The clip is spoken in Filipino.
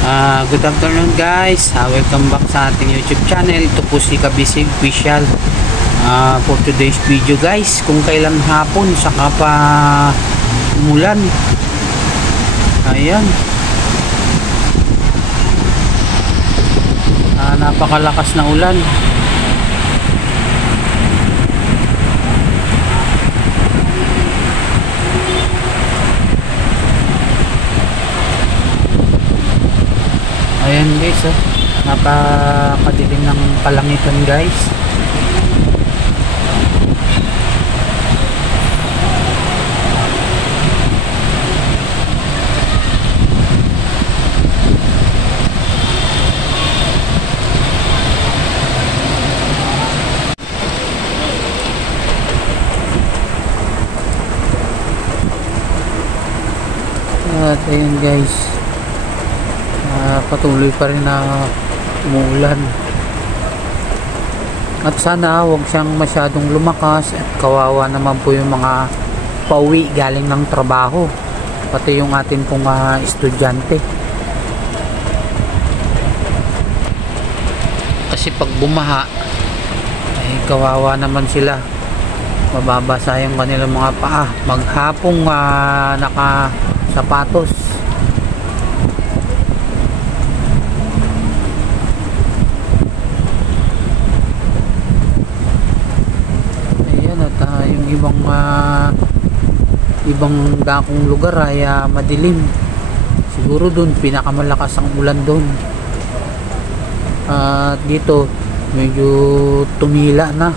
Good afternoon guys, welcome back sa ating YouTube channel. Ito po si Kabisig Official. For today's video guys, kung kailan hapon saka pa umulan. Ayan, napakalakas na ulan. Ayan guys, napakadilim ng kalangitan guys. At ayun guys, patuloy pa rin na umuulan, at sana huwag siyang masyadong lumakas at kawawa naman po yung mga pauwi galing ng trabaho, pati yung atin pong estudyante, kasi pag bumaha ay kawawa naman sila, mababasa yung kanilang mga paa maghapong naka sapatos. Yung ibang dakong lugar ay madilim. Siguro doon pinakamalakas ang ulan doon. Dito medyo tumila na.